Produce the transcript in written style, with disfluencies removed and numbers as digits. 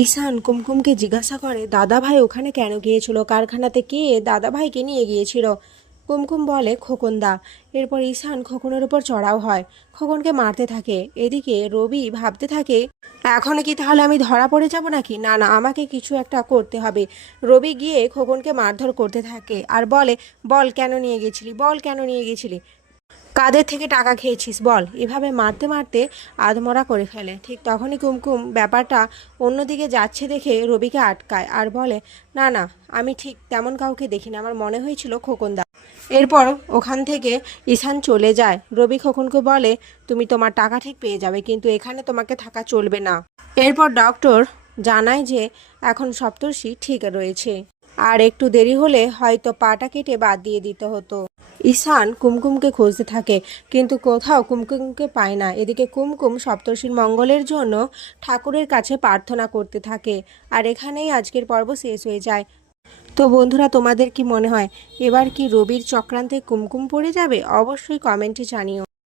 ঈশান কুমকুমকে জিজ্ঞাসা করে, দাদা ভাই ওখানে কেন গিয়েছিল, কারখানাতে কে দাদা ভাইকে নিয়ে গিয়েছিল? কুমকুম বলে, খোকনদা। এরপর ঈশান খোকনের উপর চড়াও হয়, খোকনকে মারতে থাকে। এদিকে রবি ভাবতে থাকে, এখন কি তাহলে আমি ধরা পড়ে যাব নাকি? না না, আমাকে কিছু একটা করতে হবে। রবি গিয়ে খোকনকে মারধর করতে থাকে আর বলে, বল কেন নিয়ে গেছিলি, বল কেন নিয়ে গেছিলি, কাদের থেকে টাকা খেয়েছিস বল। এভাবে মারতে মারতে আধমরা করে ফেলে। ঠিক তখনই কুমকুম ব্যাপারটা অন্যদিকে যাচ্ছে দেখে রবিকে আটকায় আর বলে, না না, আমি ঠিক তেমন কাউকে দেখিনি, আমার মনে হয়েছিল খোকনদা। এরপর ওখান থেকে ঈশান চলে যায়। রবি খোকনকে বলে, তুমি তোমার টাকা ঠিক পেয়ে যাবে, কিন্তু এখানে তোমাকে থাকা চলবে না। এরপর ডক্টর জানায় যে এখন সপ্তর্ষি ঠিক রয়েছে, আর একটু দেরি হলে হয়তো পাটা কেটে বাদ দিয়ে দিতে হতো। ঈশান কুমকুমকে খুঁজতে থাকে, কিন্তু কোথাও কুমকুমকে পায় না। এদিকে কুমকুম সপ্তর্ষির মঙ্গলের জন্য ঠাকুরের কাছে প্রার্থনা করতে থাকে। আর এখানেই আজকের পর্ব শেষ হয়ে যায়। তো বন্ধুরা, তোমাদের কি মনে হয় এবার কি রবির চক্রান্তে কুমকুম পড়ে যাবে? অবশ্যই কমেন্টে জানিও।